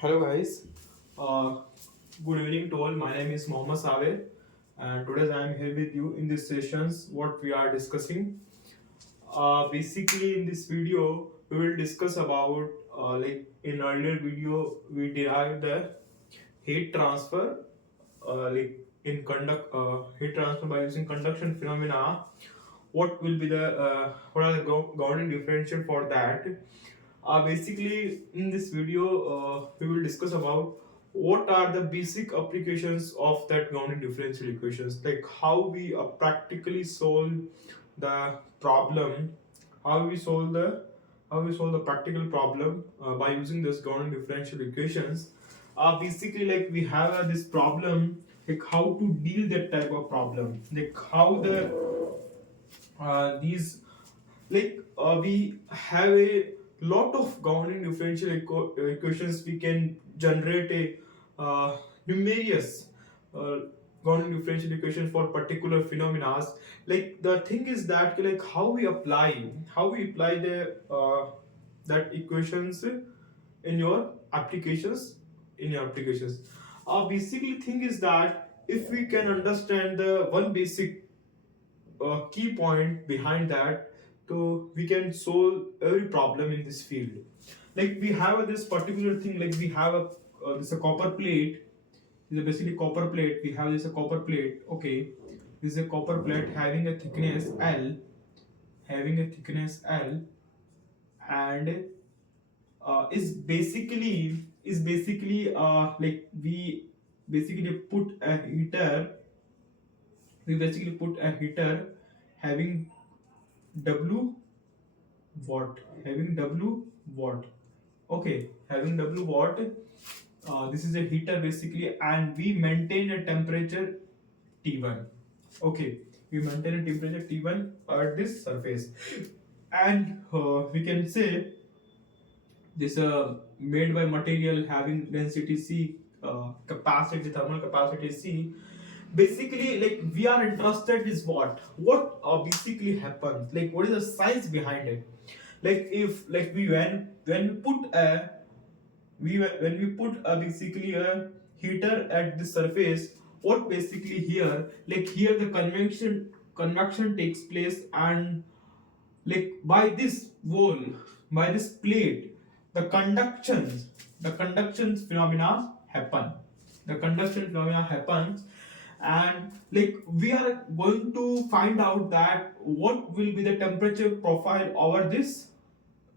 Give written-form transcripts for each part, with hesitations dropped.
Hello guys, uh, good evening to all. My name is Mohammed Saver, and today I am here with you in this sessions. What we are discussing, basically in this video, we will discuss about like in earlier video we derived the heat transfer, like in conduct heat transfer by using conduction phenomena. What are the governing differential for that? Basically, in this video, we will discuss about what are the basic applications of that governing differential equations, like how we practically solve the problem, how we solve the practical problem by using this governing differential equations. Basically, like we have this problem, like how to deal that type of problem, like how these we have a lot of governing differential equations. We can generate a numerous uh, governing differential equation for particular phenomena. Like the thing is that like how we apply the that equations in your applications basically thing is that if we can understand the one basic key point behind that, so we can solve every problem in this field. Like we have this particular thing, like we have this a copper plate. This is basically copper plate. We have this a copper plate. Okay, this is a copper plate having a thickness L, and like basically put a heater. We basically put a heater having W watt, okay, having W watt. This is a heater basically, and we maintain a temperature T1. Okay, we maintain a temperature T1 at this surface, and we can say this made by material having density C, capacity, thermal capacity C. Basically, like we are interested is what basically happens, like what is the science behind it. Like if like we when we put a basically a heater at the surface, what basically here, like here the convection takes place, and like by this wall, by this plate, the conduction phenomena happen, and like we are going to find out that what will be the temperature profile over this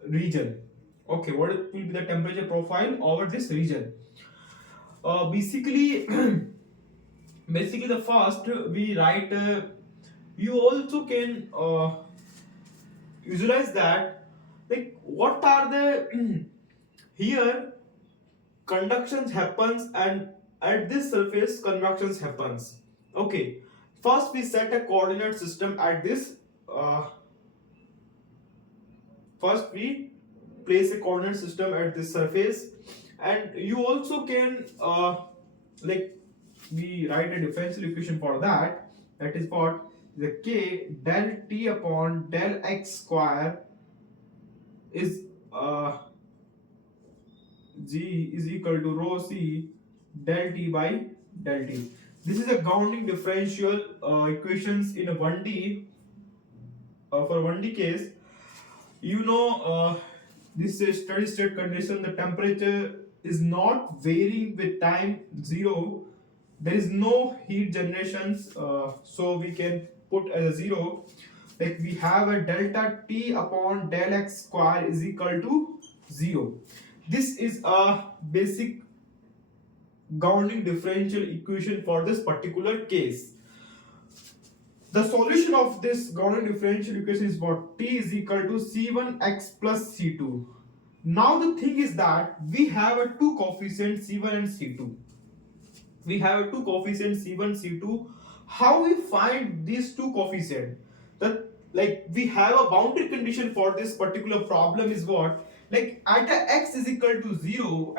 region. Okay, what will be the temperature profile over this region? Basically basically the first we write you also can visualize that, like what are the here conductions happens, and at this surface convections happens. Okay, first we set a coordinate system at this uh, first we place a coordinate system at this surface, and you also can like we write a differential equation for that. That is what the k del t upon del x square is g is equal to rho c del t by del t. This is a governing differential equations in a 1D. For 1D case, you know, this is steady state condition. The temperature is not varying with time zero. There is no heat generations, so we can put as a zero. Like we have a delta t upon del x square is equal to 0. This is a basic governing differential equation for this particular case. The solution of this governing differential equation is what? T is equal to C1x plus C2. Now the thing is that we have a two coefficients C1 and C2. We have two coefficients C1, C2. How we find these two coefficients? That like we have a boundary condition for this particular problem is what? Like at x is equal to 0,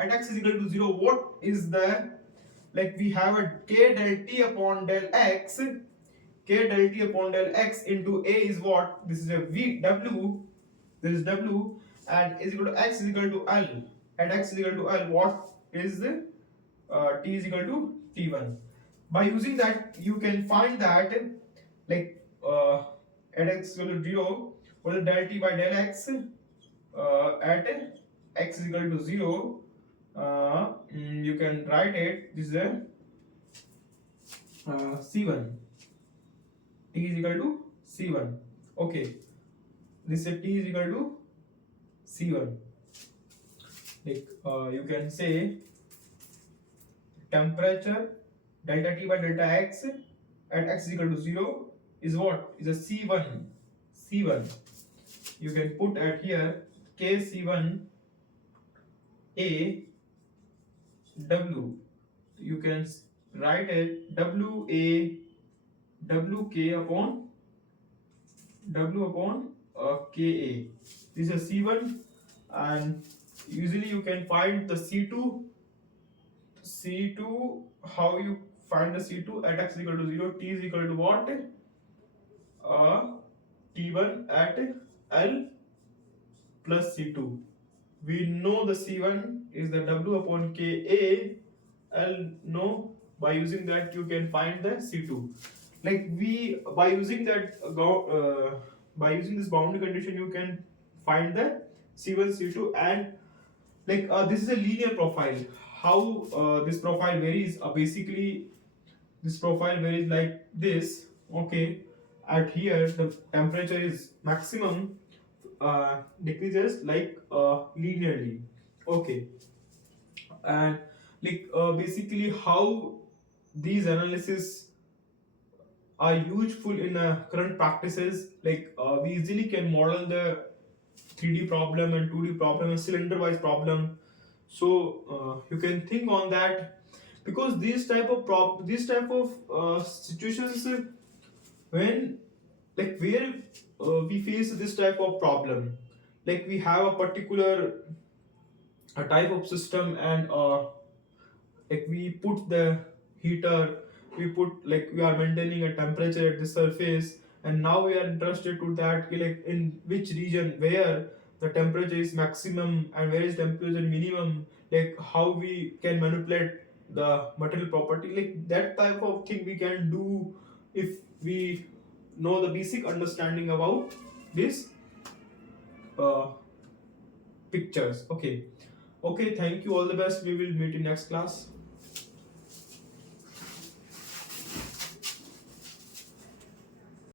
what is the, like we have a k del t upon del x, into a is what? This is a v w, this is w, and is equal to x is equal to l. At x is equal to l, what is t is equal to t1. By using that, you can find that like at x equal to 0, what is del t by del x at x is equal to 0. You can write it, this is a c1, t is equal to c1. Okay, this is t is equal to c1. Like you can say temperature delta t by delta x at x is equal to 0 is what? Is a c1. c1. You can put at here k c1 a w. You can write it w a w k upon w upon ka. This is c1, and usually you can find the c2. How you find the c2 at x is equal to 0? T is equal to what? T1 at L plus c2. We know the c1 is the w upon ka. L know, by using that you can find the c2. Like we by using that by using this boundary condition you can find the c1 c2, and like this is a linear profile. How this profile varies? Basically this profile varies like this. Okay, at here the temperature is maximum decreases like linearly. Okay, and like basically how these analysis are useful in current practices. Like we easily can model the 3D problem and 2D problem and cylinder wise problem. So you can think on that, because these type of situations when like where we face this type of problem, like we have a particular a type of system, and like we put the heater, we put like we are maintaining a temperature at the surface, and now we are interested to that like in which region where the temperature is maximum and where is temperature minimum, like how we can manipulate the material property, like that type of thing we can do if we know the basic understanding about this uh, pictures. Okay, okay, thank you, all the best, we will meet in next class.